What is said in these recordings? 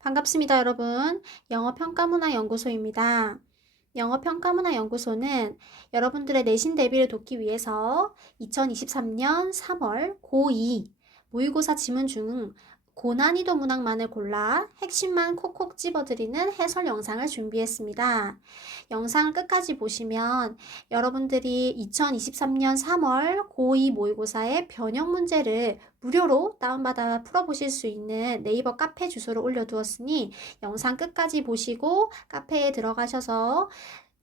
반갑습니다, 여러분. 영어평가문화연구소입니다. 영어평가문화연구소는 여러분들의 내신 대비를 돕기 위해서 2023년 3월 고2 모의고사 지문 중 고난이도 문항만을 골라 핵심만 콕콕 집어드리는 해설 영상을 준비했습니다. 영상을 끝까지 보시면 여러분들이 2023년 3월 고2 모의고사의 변형 문제를 무료로 다운받아 풀어보실 수 있는 네이버 카페 주소를 올려두었으니 영상 끝까지 보시고 카페에 들어가셔서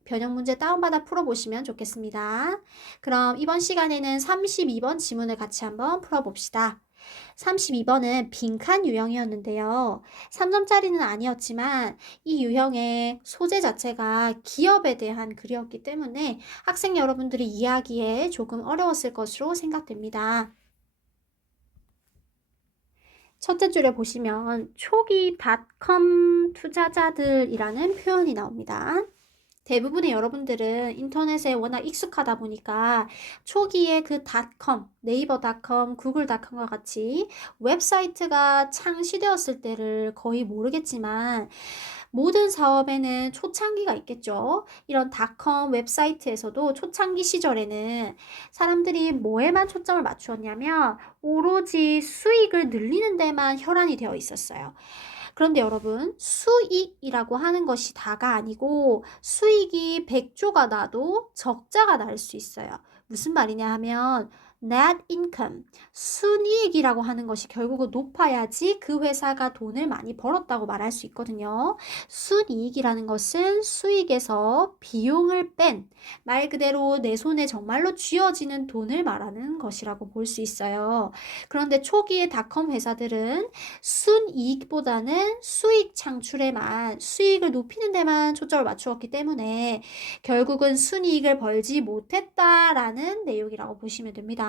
변형 문제 다운받아 풀어보시면 좋겠습니다. 그럼 이번 시간에는 32번 지문을 같이 한번 풀어봅시다. 32번은 빈칸 유형이었는데요. 3점짜리는 아니었지만 이 유형의 소재 자체가 기업에 대한 글이었기 때문에 학생 여러분들이 이해하기에 조금 어려웠을 것으로 생각됩니다. 첫째 줄에 보시면 초기 닷컴 투자자들이라는 표현이 나옵니다. 대부분의 여러분들은 인터넷에 워낙 익숙하다 보니까 초기에 그 닷컴, 네이버닷컴, 구글닷컴과 같이 웹사이트가 창시되었을 때를 거의 모르겠지만 모든 사업에는 초창기가 있겠죠. 이런 닷컴 웹사이트에서도 초창기 시절에는 사람들이 뭐에만 초점을 맞추었냐면 오로지 수익을 늘리는 데만 혈안이 되어 있었어요. 그런데 여러분, 수익이라고 하는 것이 다가 아니고 수익이 100조가 나도 적자가 날 수 있어요. 무슨 말이냐 하면 net income, 순이익이라고 하는 것이 결국은 높아야지 그 회사가 돈을 많이 벌었다고 말할 수 있거든요. 순이익이라는 것은 수익에서 비용을 뺀, 말 그대로 내 손에 정말로 쥐어지는 돈을 말하는 것이라고 볼 수 있어요. 그런데 초기의 닷컴 회사들은 순이익보다는 수익 창출에만, 수익을 높이는 데만 초점을 맞추었기 때문에 결국은 순이익을 벌지 못했다라는 내용이라고 보시면 됩니다.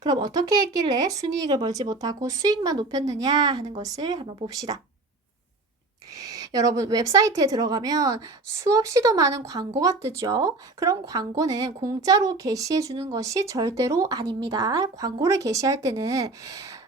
그럼 어떻게 했길래 순이익을 벌지 못하고 수익만 높였느냐 하는 것을 한번 봅시다. 여러분, 웹사이트에 들어가면 수없이도 많은 광고가 뜨죠. 그럼 광고는 공짜로 게시해 주는 것이 절대로 아닙니다. 광고를 게시할 때는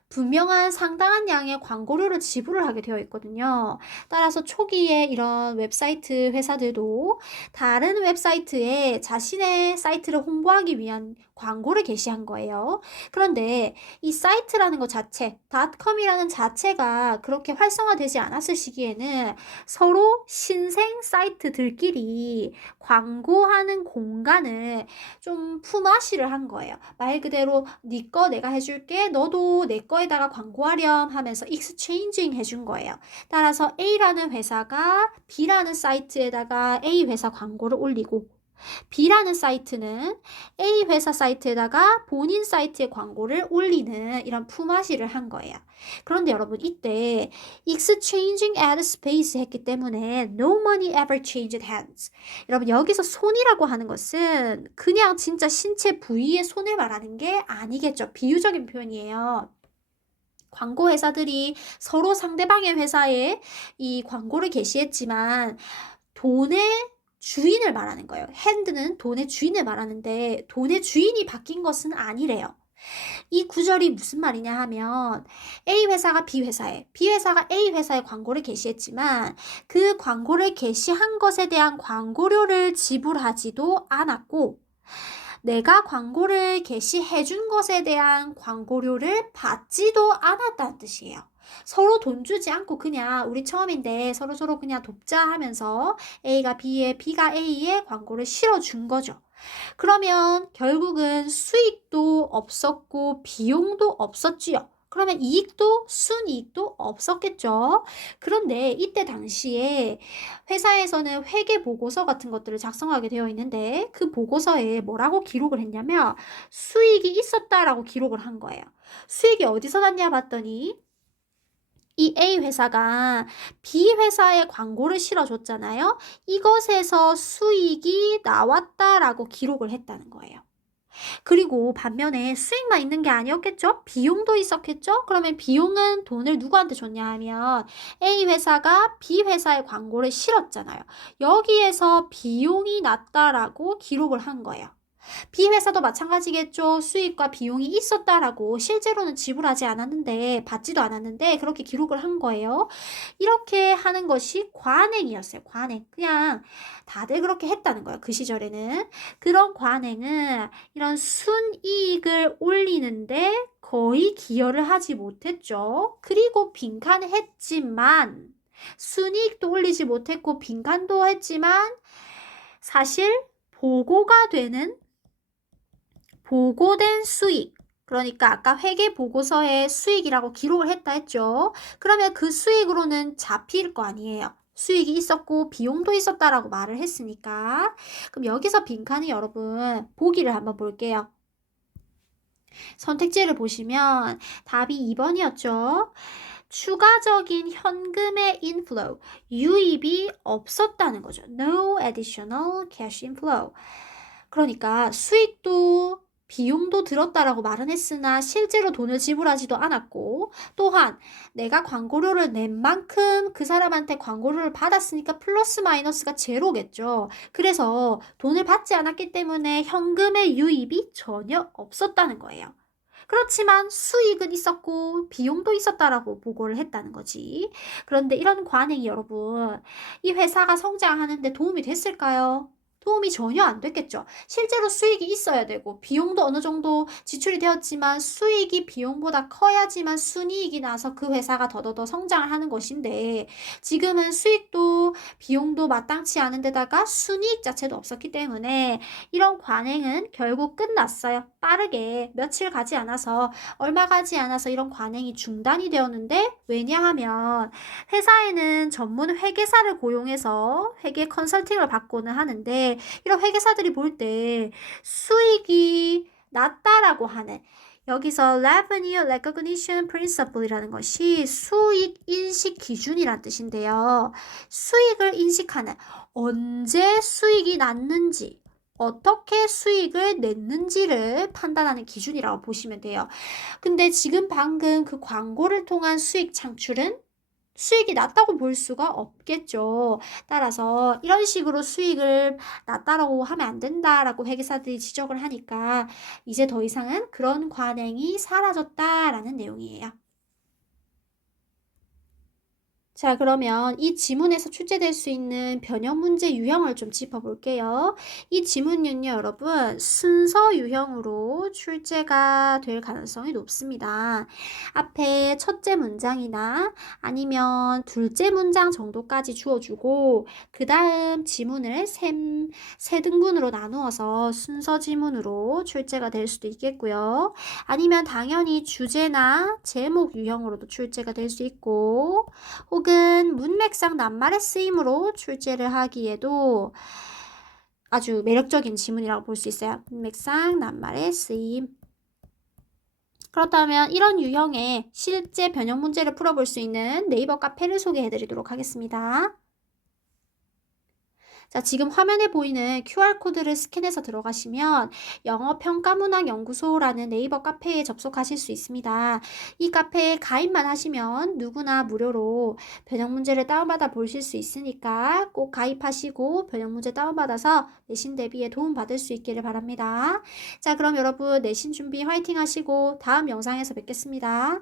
분명한 상당한 양의 광고료를 지불을 하게 되어 있거든요. 따라서 초기에 이런 ವೆಬ್사이트 회사들도 다른 웹사이트에 자신의 사이트를 홍보하기 위한 광고를 게시한 거예요. 그런데 이 사이트라는 것 자체, 닷컴이라는 자체가 그렇게 활성화되지 않았을 시기에는 서로 신생 사이트들끼리 광고하는 공간을 좀 품앗이를 한 거예요. 말 그대로 네 거 내가 해줄게, 너도 내 거에다가 광고하렴 하면서 익스체인징 해준 거예요. 따라서 A라는 회사가 B라는 사이트에다가 A 회사 광고를 올리고 B라는 사이트는 A 회사 사이트에다가 본인 사이트의 광고를 올리는 이런 품앗이를 한 거예요. 그런데 여러분, 이때 exchanging ad space 했기 때문에 no money ever changed hands. 여러분, 여기서 손이라고 하는 것은 그냥 진짜 신체 부위의 손을 말하는 게 아니겠죠. 비유적인 표현이에요. 광고 회사들이 서로 상대방의 회사에 이 광고를 게시했지만 돈의 주인을 말하는 거예요. 핸드는 돈의 주인을 말하는데 돈의 주인이 바뀐 것은 아니래요. 이 구절이 무슨 말이냐 하면 A 회사가 B 회사에, B 회사가 A 회사에 광고를 게시했지만 그 광고를 게시한 것에 대한 광고료를 지불하지도 않았고 내가 광고를 게시해 준 것에 대한 광고료를 받지도 않았다는 뜻이에요. 서로 돈 주지 않고 그냥 우리 처음인데 서로서로 그냥 돕자 하면서 A가 B에, B가 A에 광고를 실어준 거죠. 그러면 결국은 수익도 없었고 비용도 없었지요. 그러면 이익도 순이익도 없었겠죠. 그런데 이때 당시에 회사에서는 회계 보고서 같은 것들을 작성하게 되어 있는데 그 보고서에 뭐라고 기록을 했냐면 수익이 있었다라고 기록을 한 거예요. 수익이 어디서 났냐 봤더니 이 A 회사가 B 회사에 광고를 실어줬잖아요. 이것에서 수익이 나왔다라고 기록을 했다는 거예요. 그리고 반면에 수익만 있는 게 아니었겠죠? 비용도 있었겠죠? 그러면 비용은 돈을 누구한테 줬냐 하면 A 회사가 B 회사에 광고를 실었잖아요. 여기에서 비용이 났다라고 기록을 한 거예요. B 회사도 마찬가지겠죠. 수익과 비용이 있었다라고 실제로는 지불하지 않았는데 받지도 않았는데 그렇게 기록을 한 거예요. 이렇게 하는 것이 관행이었어요. 관행. 그냥 다들 그렇게 했다는 거예요. 그 시절에는. 그런 관행은 이런 순이익을 올리는데 거의 기여를 하지 못했죠. 그리고 빈칸을 했지만 순이익도 올리지 못했고 빈칸도 했지만 사실 보고가 되는 보고된 수익, 그러니까 아까 회계 보고서에 수익이라고 기록을 했다 했죠. 그러면 그 수익으로는 잡힐 거 아니에요. 수익이 있었고 비용도 있었다라고 말을 했으니까. 그럼 여기서 빈칸이 여러분 보기를 한번 볼게요. 선택지를 보시면 답이 2번이었죠. 추가적인 현금의 inflow, 유입이 없었다는 거죠. No additional cash inflow. 그러니까 수익도 비용도 들었다라고 말은 했으나 실제로 돈을 지불하지도 않았고, 또한 내가 광고료를 낸 만큼 그 사람한테 광고료를 받았으니까 플러스 마이너스가 제로겠죠. 그래서 돈을 받지 않았기 때문에 현금의 유입이 전혀 없었다는 거예요. 그렇지만 수익은 있었고 비용도 있었다라고 보고를 했다는 거지. 그런데 이런 관행이 여러분, 이 회사가 성장하는데 도움이 됐을까요? 도움이 전혀 안 됐겠죠. 실제로 수익이 있어야 되고 비용도 어느 정도 지출이 되었지만 수익이 비용보다 커야지만 순이익이 나서 그 회사가 더더더 성장을 하는 것인데 지금은 수익도 비용도 마땅치 않은 데다가 순이익 자체도 없었기 때문에 이런 관행은 결국 끝났어요. 빠르게 며칠 가지 않아서 얼마 가지 않아서 이런 관행이 중단이 되었는데 왜냐하면 회사에는 전문 회계사를 고용해서 회계 컨설팅을 받고는 하는데 이런 회계사들이 볼 때 수익이 낮다라고 하는 여기서 Revenue Recognition Principle이라는 것이 수익 인식 기준이란 뜻인데요. 수익을 인식하는 언제 수익이 났는지 어떻게 수익을 냈는지를 판단하는 기준이라고 보시면 돼요. 근데 지금 방금 그 광고를 통한 수익 창출은 수익이 낮다고 볼 수가 없겠죠. 따라서 이런 식으로 수익을 낮다라고 하면 안 된다라고 회계사들이 지적을 하니까 이제 더 이상은 그런 관행이 사라졌다라는 내용이에요. 자, 그러면 이 지문에서 출제될 수 있는 변형 문제 유형을 좀 짚어볼게요. 이 지문은요, 여러분, 순서 유형으로 출제가 될 가능성이 높습니다. 앞에 첫째 문장이나 아니면 둘째 문장 정도까지 주어주고, 그 다음 지문을 세 등분으로 나누어서 순서 지문으로 출제가 될 수도 있겠고요. 아니면 당연히 주제나 제목 유형으로도 출제가 될 수 있고, 혹은 문맥상 낱말의 쓰임으로 출제를 하기에도 아주 매력적인 지문이라고 볼 수 있어요. 문맥상 낱말의 쓰임. 그렇다면 이런 유형의 실제 변형 문제를 풀어볼 수 있는 네이버 카페를 소개해드리도록 하겠습니다. 자, 지금 화면에 보이는 QR코드를 스캔해서 들어가시면 영어평가문학연구소라는 네이버 카페에 접속하실 수 있습니다. 이 카페에 가입만 하시면 누구나 무료로 변형 문제를 다운받아 보실 수 있으니까 꼭 가입하시고 변형 문제 다운받아서 내신 대비에 도움 받을 수 있기를 바랍니다. 자, 그럼 여러분 내신 준비 화이팅 하시고 다음 영상에서 뵙겠습니다.